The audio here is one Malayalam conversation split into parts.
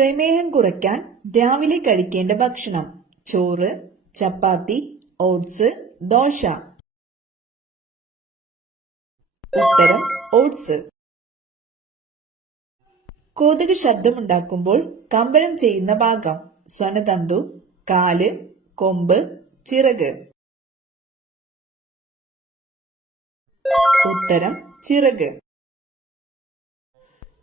പ്രമേഹം കുറയ്ക്കാൻ രാവിലെ കഴിക്കേണ്ട ഭക്ഷണം: ചോറ്, ചപ്പാത്തി, ഓട്സ്, ദോശ. ഉത്തരം ഓട്സ്. കൊതുക് ശബ്ദമുണ്ടാക്കുമ്പോൾ കമ്പനം ചെയ്യുന്ന ഭാഗം: സ്വനതന്തു, കാല്, കൊമ്പ്, ചിറക്. ഉത്തരം ചിറക്.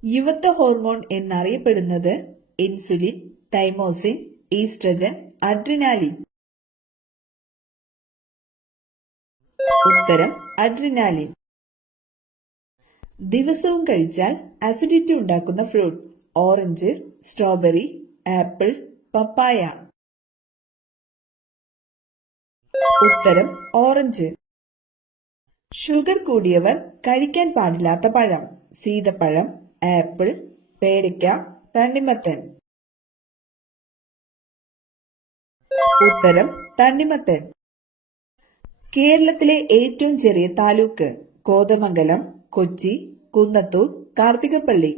യുവത്വ ഹോർമോൺ എന്നറിയപ്പെടുന്നത്: ഇൻസുലിൻ, തൈമോസിൻ, ഈസ്ട്രജൻ, അഡ്രിനാലിൻ. ഉത്തരം അഡ്രിനാലിൻ. ദിവസവും കഴിച്ചാൽ അസിഡിറ്റി ഉണ്ടാക്കുന്ന ഫ്രൂട്ട്: ഓറഞ്ച്, സ്ട്രോബെറി, ആപ്പിൾ, പപ്പായ. ഉത്തരം ഓറഞ്ച്. ഷുഗർ കൂടിയവർ കഴിക്കാൻ പാടില്ലാത്ത പഴം: സീതപ്പഴം, ആപ്പിൾ, പേരയ്ക്ക, തണ്ണിമത്തൻ. ഉത്തരം തണ്ണിമത്തൻ. കേരളത്തിലെ ഏറ്റവും ചെറിയ താലൂക്ക്: കോതമംഗലം, കൊച്ചി, കുന്നത്തൂർ, കാർത്തികപ്പള്ളി.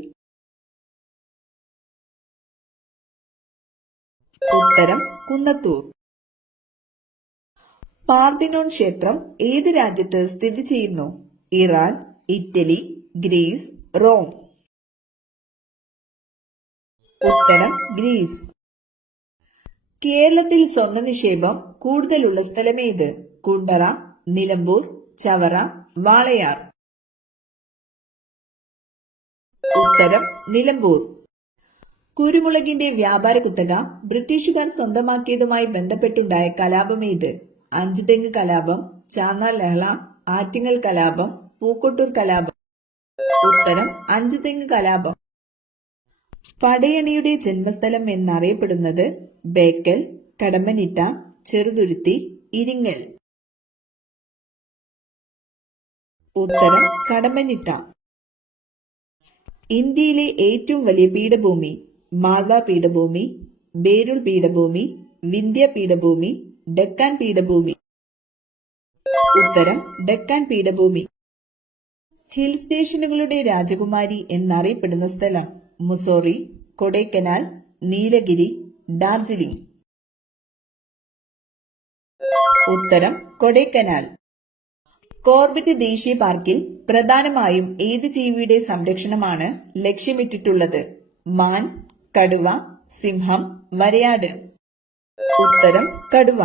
ഉത്തരം കുന്നത്തൂർ. പാർഥിനോൺ ക്ഷേത്രം ഏത് രാജ്യത്ത് സ്ഥിതി ചെയ്യുന്നു? Iran, Italy, Greece, Rome. ഉത്തരം ഗ്രീസ്. കേരളത്തിൽ സ്വർണ്ണ നിക്ഷേപം കൂടുതലുള്ള സ്ഥലമേത്? കുണ്ടറ, നിലമ്പൂർ, ചവറ, വാളയാർ. ഉത്തരം നിലമ്പൂർ. കുരുമുളകിന്റെ വ്യാപാര കുത്തക ബ്രിട്ടീഷുകാർ സ്വന്തമാക്കിയതുമായി ബന്ധപ്പെട്ടുണ്ടായ കലാപമേത്? അഞ്ചുതെങ്ങ് കലാപം, ചാന്നാർ ലഹള, ആറ്റിങ്ങൽ കലാപം, പൂക്കോട്ടൂർ കലാപം. ഉത്തരം അഞ്ചുതെങ്ങ് കലാപം. പടയണിയുടെ ജന്മസ്ഥലം എന്നറിയപ്പെടുന്നത്: ബേക്കൽ, കടമ്പനിട്ട, ചെറുതുരുത്തി, ഇരിങ്ങൽ. ഉത്തരം കടമ്പനിട്ട. ഇന്ത്യയിലെ ഏറ്റവും വലിയ പീഠഭൂമി: മാൾവ പീഠഭൂമി, ബേരുൾ പീഠഭൂമി, വിന്ധ്യ പീഠഭൂമി, ഡെക്കാൻ പീഠഭൂമി. ഉത്തരം ഡെക്കാൻ പീഠഭൂമി. ഹിൽ സ്റ്റേഷനുകളുടെ രാജകുമാരി എന്നറിയപ്പെടുന്ന സ്ഥലം: മുസോറി, കൊടൈക്കനാൽ, നീലഗിരി, ഡാർജിലിംഗ്. ഉത്തരം കൊടൈക്കനാൽ. കോർബറ്റ് ദേശീയ പാർക്കിൽ പ്രധാനമായും ഏത് ജീവിയുടെ സംരക്ഷണമാണ് ലക്ഷ്യമിട്ടിട്ടുള്ളത്? മാൻ, കടുവ, സിംഹം, വരയാട്. ഉത്തരം കടുവ.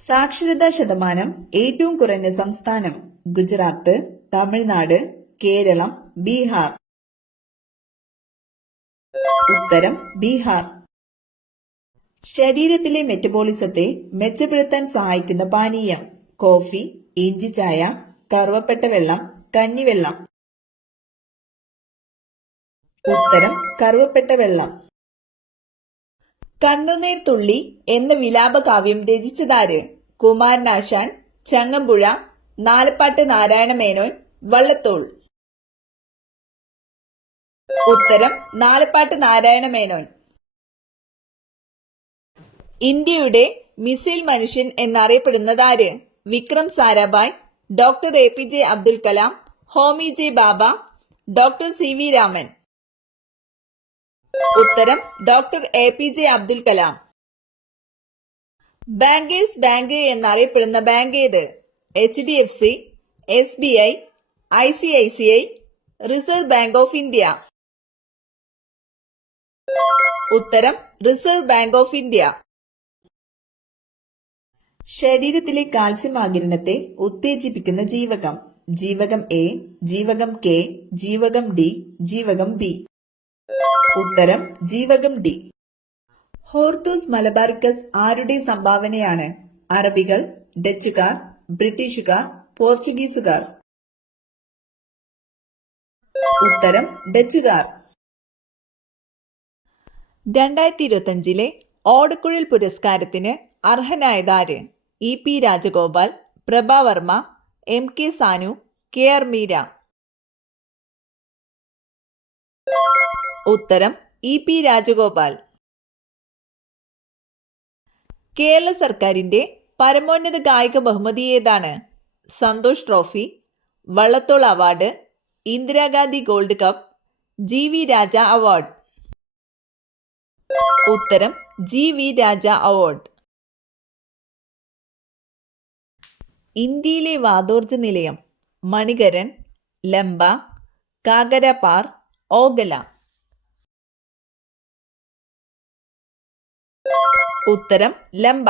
സാക്ഷരതാ ശതമാനം ഏറ്റവും കുറഞ്ഞ സംസ്ഥാനം: ഗുജറാത്ത്, തമിഴ്നാട്, കേരളം, ബീഹാർ. ഉത്തരം ബീഹാർ. ശരീരത്തിലെ മെറ്റബോളിസത്തെ മെച്ചപ്പെടുത്താൻ സഹായിക്കുന്ന പാനീയം: കോഫി, ഇഞ്ചി ചായ, കറുവപ്പട്ട വെള്ളം, കഞ്ഞിവെള്ളം. ഉത്തരം കറുവപ്പട്ട വെള്ളം. കണ്ണുനീർ തുള്ളി എന്ന വിലാപകാവ്യം രചിച്ചതാര്? കുമാരനാശാൻ, ചങ്ങമ്പുഴ, നാലപ്പാട്ട് നാരായണ മേനോൻ, വള്ളത്തോൾ. ഉത്തരം നാലപ്പാട്ട് നാരായണ മേനോൻ. ഇന്ത്യയുടെ മിസൈൽ മനുഷ്യൻ എന്നറിയപ്പെടുന്നതാര്? Vikram Sarabhai, doctor APJ Abdul Kalam, Homi J Bhabha, doctor CV Raman. ഉത്തരം doctor APJ Abdul Kalam. Bankers bank എന്നറിയപ്പെടുന്ന ബാങ്ക് ഏത്? HDFC, SBI, ICICI, Reserve Bank of India. ഉത്തരം റിസർവ് ബാങ്ക് ഓഫ് ഇന്ത്യ. ശരീരത്തിലെ കാൽസ്യം ആഗിരണത്തെ ഉത്തേജിപ്പിക്കുന്ന ജീവകം: ജീവകം A, ജീവകം K, ജീവകം D, ജീവകം B. ഉത്തരം ജീവകം D. ഹോർത്തൂസ് മലബാറിക്കസ് ആരുടെ സംഭാവനയാണ്? അറബികൾ, ഡച്ചുകാർ, ബ്രിട്ടീഷുകാർ, പോർച്ചുഗീസുകാർ. ഉത്തരം ഡച്ചുകാർ. 2025 ഓടക്കുഴൽ പുരസ്കാരത്തിന് അർഹനായതാര്? EP Rajagopal, Prabha Varma, MK Sanu, KR Meera. ഉത്തരം EP രാജഗോപാൽ. കേരള സർക്കാരിന്റെ പരമോന്നത കായിക ബഹുമതി ഏതാണ്? Santosh trophy, Vallathol award, Indira Gandhi gold cup, GV Raja award. ഉത്തരം GV രാജ അവാർഡ്. ഇന്ത്യയിലെ വാതോർജ നിലയം മണികരൺ, ലംബ, കാകരപാർ, ഓഗല. ഉത്തരം ലംബ.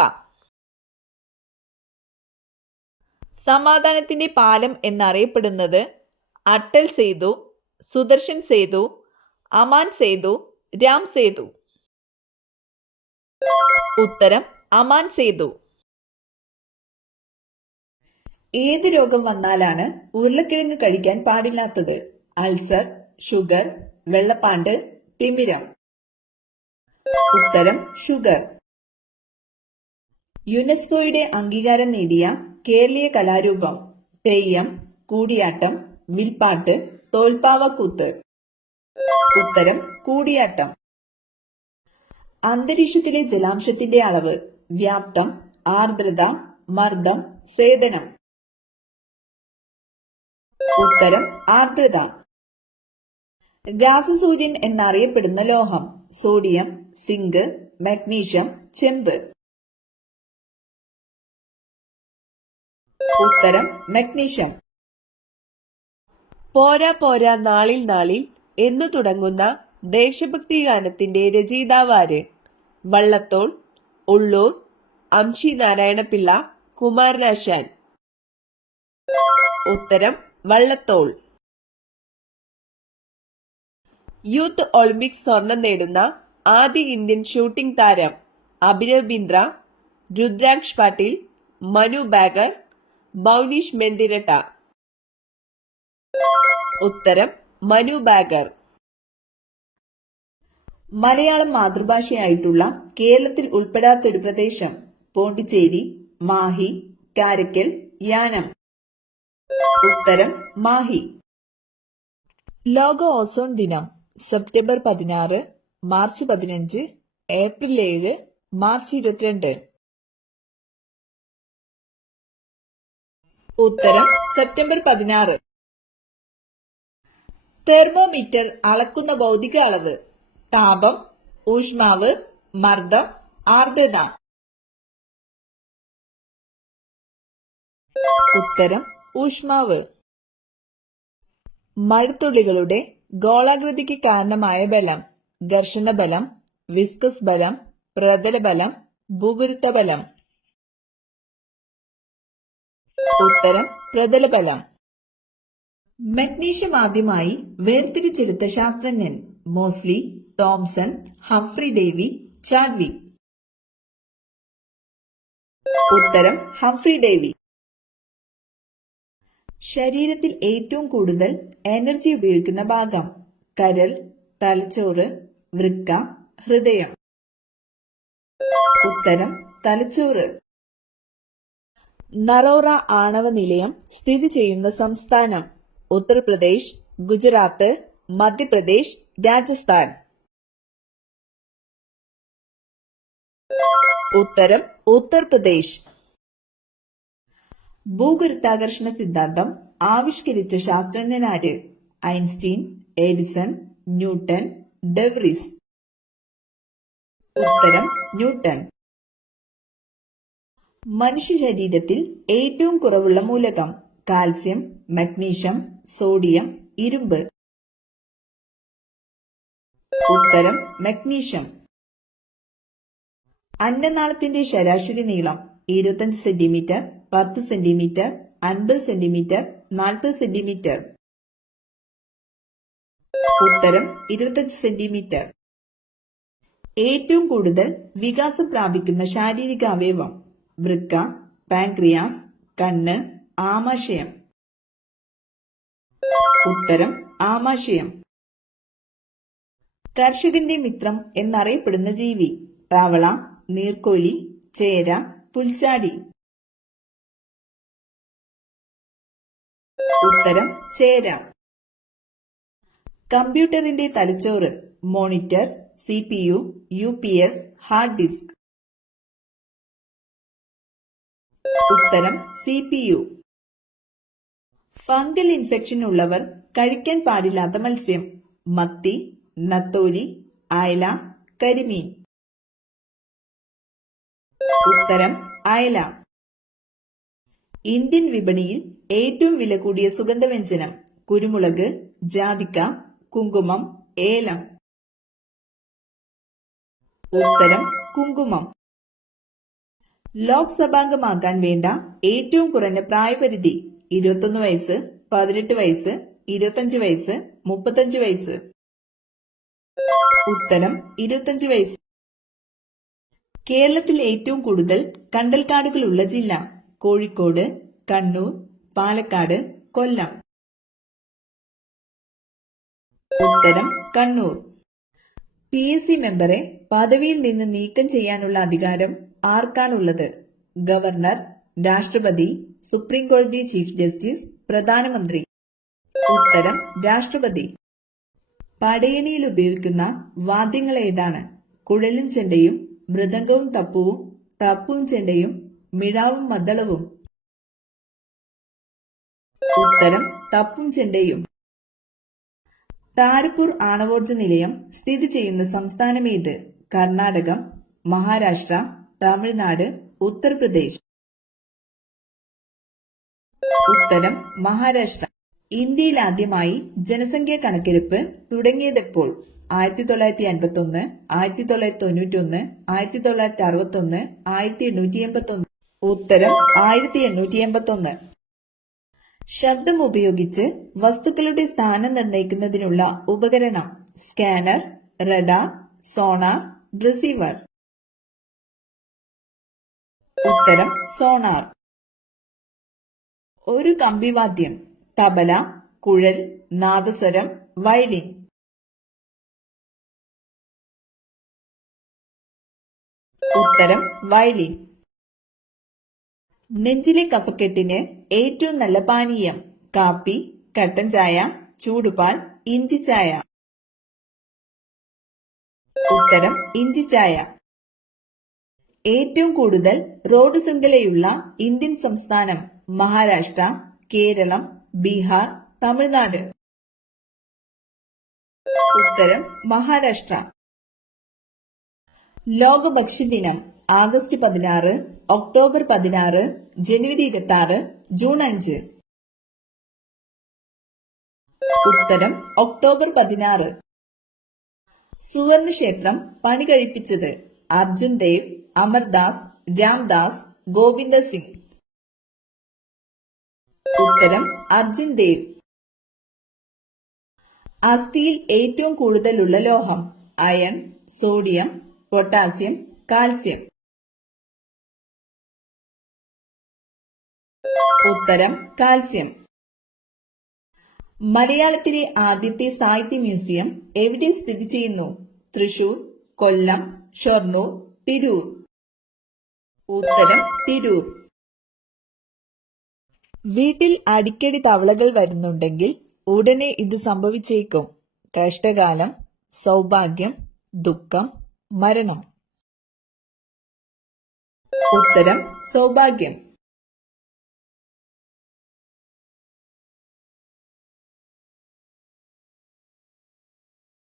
സമാധാനത്തിന്റെ പാലം എന്നറിയപ്പെടുന്നത് അട്ടൽ സേതു, സുദർശൻ സേതു, അമാൻ സേതു, രാം സേതു. ഉത്തരം അമാൻ സേതു. ഏത് രോഗം വന്നാലാണ് ഉരുളക്കിഴങ്ങ് കഴിക്കാൻ പാടില്ലാത്തത്? അൾസർ, ഷുഗർ, വെള്ളപ്പാണ്ട്, തിമിരം. ഉത്തരം ഷുഗർ. യുനെസ്കോയുടെ അംഗീകാരം നേടിയ കേരളീയ കലാരൂപം തെയ്യം, കൂടിയാട്ടം, വിൽപ്പാട്ട്, തോൽപ്പാവക്കൂത്ത്. ഉത്തരം കൂടിയാട്ടം. അന്തരീക്ഷത്തിലെ ജലാംശത്തിന്റെ അളവ് വ്യാപ്തം, ആർദ്രത, മർദ്ദം, സേദനം. ഉത്തരം ആർദ്രത. രാസസൂര്യൻ എന്നറിയപ്പെടുന്ന ലോഹം സോഡിയം, സിങ്ക്, മഗ്നീഷ്യം, ചെമ്പ്. ഉത്തരം മഗ്നീഷ്യം. പോരാ പോരാ നാളിൽ നാളിൽ എന്നു തുടങ്ങുന്ന ദേശഭക്തി ഗാനത്തിന്റെ രചയിതാവാര്? വള്ളത്തോൾ, ഉള്ളൂർ, അംശി നാരായണപിള്ള, കുമാരനാശാൻ. ഉത്തരം വള്ളത്തോൾ. യൂത്ത് ഒളിമ്പിക്സ് സ്വർണം നേടുന്ന ആദ്യ ഇന്ത്യൻ ഷൂട്ടിംഗ് താരം അഭിനവ് ബിന്ദ്ര, രുദ്രാക്ഷ് പാട്ടീൽ, മനു ബാഗർ, ബൗനീഷ് മെന്തിരട്ട. ഉത്തരം മനു ബാഗർ. മലയാളം മാതൃഭാഷയായിട്ടുള്ള കേരളത്തിൽ ഉൾപ്പെടാത്തൊരു പ്രദേശം പോണ്ടിച്ചേരി, മാഹി, കാരക്കൽ, യാനം. ഉത്തരം മാഹി. ലോക ഓസോൺ ദിനം സെപ്റ്റംബർ 16, മാർച്ച് 15, ഏപ്രിൽ 7, മാർച്ച് 22. ഉത്തരം സെപ്റ്റംബർ 16. തെർമോമീറ്റർ അളക്കുന്ന ഭൗതിക അളവ് താപം, ഊഷ്മാവ്, മർദ്ദം, ആർദ്രത. ഉത്തരം ഊഷ്മാവ്. മഴത്തുള്ളികളുടെ ഗോളാകൃതിക്ക് കാരണമായ ബലം ഘർഷണ ബലം, വിസ്കസ് ബലം, പ്രതല ബലം, ഭൂഗുരുത്വ ബലം. ഉത്തരം പ്രതല ബലം. മഗ്നീഷ്യം ആദ്യമായി വേർതിരിച്ചെടുത്ത ശാസ്ത്രജ്ഞൻ Moseley, Thomson, Humphry Davy, Chadwick. ഉത്തരം ഹംഫ്രി ഡേവി. ശരീരത്തിൽ ഏറ്റവും കൂടുതൽ എനർജി ഉപയോഗിക്കുന്ന ഭാഗം കരൾ, തലച്ചോറ്, വൃക്ക, ഹൃദയം. ഉത്തരം തലച്ചോറ്. നറോറ ആണവ നിലയം സ്ഥിതി ചെയ്യുന്ന സംസ്ഥാനം ഉത്തർപ്രദേശ്, ഗുജറാത്ത്, മധ്യപ്രദേശ്, രാജസ്ഥാൻ. ഉത്തരം ഉത്തർപ്രദേശ്. ഭൂഗുരുത്വാകർഷണ സിദ്ധാന്തം ആവിഷ്കരിച്ച ശാസ്ത്രജ്ഞനാര്? Einstein, Edison, Newton, de Vries. ഉത്തരം ന്യൂട്ടൺ. മനുഷ്യ ശരീരത്തിൽ ഏറ്റവും കുറവുള്ള മൂലകം കാൽസ്യം, മഗ്നീഷ്യം, സോഡിയം, ഇരുമ്പ്. ഉത്തരം മഗ്നീഷ്യം. അന്നനാളത്തിന്റെ ശരാശരി നീളം 25 സെന്റിമീറ്റർ, 10 സെന്റിമീറ്റർ, 50 സെന്റിമീറ്റർ, 40 സെന്റിമീറ്റർ. ഉത്തരം 25 സെന്റിമീറ്റർ. ഏറ്റവും കൂടുതൽ വികാസം പ്രാപിക്കുന്ന ശാരീരിക അവയവം വൃക്ക, പാൻക്രിയാസ്, കണ്ണ്, ആമാശയം. ഉത്തരം ആമാശയം. കർഷകന്റെ മിത്രം എന്നറിയപ്പെടുന്ന ജീവി തവള, നീർക്കോലി, ചേര, പുൽച്ചാടി. ഉത്തരം ചേര. കമ്പ്യൂട്ടറിന്റെ തലച്ചോറ് monitor, CPU, UPS, hard disk. ഉത്തരം CPU. ഫംഗൽ ഇൻഫെക്ഷൻ ഉള്ളവർ കഴിക്കാൻ പാടില്ലാത്ത മത്സ്യം മത്തി, നത്തോലി, അയല, കരിമീൻ. ഉത്തരം അയല. ഇന്ത്യൻ വിപണിയിൽ ഏറ്റവും വില കൂടിയ സുഗന്ധവ്യഞ്ജനം: കുരുമുളക്, ജാതിക്ക, കുങ്കുമം, ഏലം. ഉത്തരം കുങ്കുമം. ലോക്സഭാംഗമാകാൻ വേണ്ട ഏറ്റവും കുറഞ്ഞ പ്രായപരിധി: 21 വയസ്സ്, 18 വയസ്സ്, 25 വയസ്സ്, 35 വയസ്സ്. ഉത്തരം 25 വയസ്സ്. കേരളത്തിൽ ഏറ്റവും കൂടുതൽ കണ്ടൽക്കാടുകളുള്ള ജില്ല: കോഴിക്കോട്, കണ്ണൂർ, പാലക്കാട്, കൊല്ലം. ഉത്തരം കണ്ണൂർ. PSC മെമ്പറെ പദവിയിൽ നിന്ന് നീക്കം ചെയ്യാനുള്ള അധികാരം ആർക്കാണുള്ളത്? ഗവർണർ, രാഷ്ട്രപതി, സുപ്രീം കോടതി ചീഫ് ജസ്റ്റിസ്, പ്രധാനമന്ത്രി. ഉത്തരം രാഷ്ട്രപതി. പടയണിയിൽ ഉപയോഗിക്കുന്ന വാദ്യങ്ങൾ ഏതാണ്? കുഴലും ചെണ്ടയും, മൃദംഗവും തപ്പുവും, തപ്പും ചെണ്ടയും, മിഴാവും മദ്ദളവും. ഉത്തരം തപ്പും ചെണ്ടയും. താരപൂർ ആണവോർജ നിലയം സ്ഥിതി ചെയ്യുന്ന സംസ്ഥാനമേത്? കർണാടകം, മഹാരാഷ്ട്ര, തമിഴ്നാട്, ഉത്തർപ്രദേശ്. ഉത്തരം മഹാരാഷ്ട്ര. ഇന്ത്യയിൽ ആദ്യമായി ജനസംഖ്യാ കണക്കെടുപ്പ് തുടങ്ങിയതെപ്പോൾ? 1951, 1991, 1961, 1881. ഉത്തരം 1881. ശബ്ദം ഉപയോഗിച്ച് വസ്തുക്കളുടെ സ്ഥാനം നിർണ്ണയിക്കുന്നതിനുള്ള ഉപകരണം: സ്കാനർ, റഡാർ, സോണാർ, റിസീവർ. ഉത്തരം സോണാർ. ഒരു കമ്പിവാദ്യം: തബല, കുഴൽ, നാദസ്വരം, വയലിൻ. ഉത്തരം വയലിൻ. നെഞ്ചിലെ കഫക്കെട്ടിന് ഏറ്റവും നല്ല പാനീയം: കാപ്പി, കട്ടൻ ചായ, ചൂടുപാൽ, ഇഞ്ചിച്ചായ. ഉത്തരം ഇഞ്ചിച്ചായ. ഏറ്റവും കൂടുതൽ റോഡ് ശൃംഖലയുള്ള ഇന്ത്യൻ സംസ്ഥാനം: മഹാരാഷ്ട്ര, കേരളം, ബീഹാർ, തമിഴ്നാട്. ഉത്തരം മഹാരാഷ്ട്ര. ലോക ഭക്ഷ്യദിനം: ആഗസ്റ്റ് 16, ഒക്ടോബർ 16, ജനുവരി 26, ജൂൺ 5. ഉത്തരം ഒക്ടോബർ 16. സുവർണ ക്ഷേത്രം പണി കഴിപ്പിച്ചത്: അർജുൻ ദേവ്, അമർദാസ്, രാംദാസ്, ഗോവിന്ദ സിംഗ്. ഉത്തരം അർജുൻ ദേവ്. അസ്ഥിയിൽ ഏറ്റവും കൂടുതലുള്ള ലോഹം: അയൺ, സോഡിയം, പൊട്ടാസ്യം, കാൽസ്യം. ഉത്തരം കാൽസ്യം. മലയാളത്തിലെ ആദ്യത്തെ സാഹിത്യ മ്യൂസിയം എവിടെ സ്ഥിതി ചെയ്യുന്നു? തൃശൂർ, കൊല്ലം, ഷൊർണൂർ, തിരൂർ. ഉത്തരം തിരൂർ. വീട്ടിൽ അടിക്കടി തവളകൾ വരുന്നുണ്ടെങ്കിൽ ഉടനെ ഇത് സംഭവിച്ചേക്കും: കഷ്ടകാലം, സൗഭാഗ്യം, ദുഃഖം, മരണം. ഉത്തരം സൗഭാഗ്യം.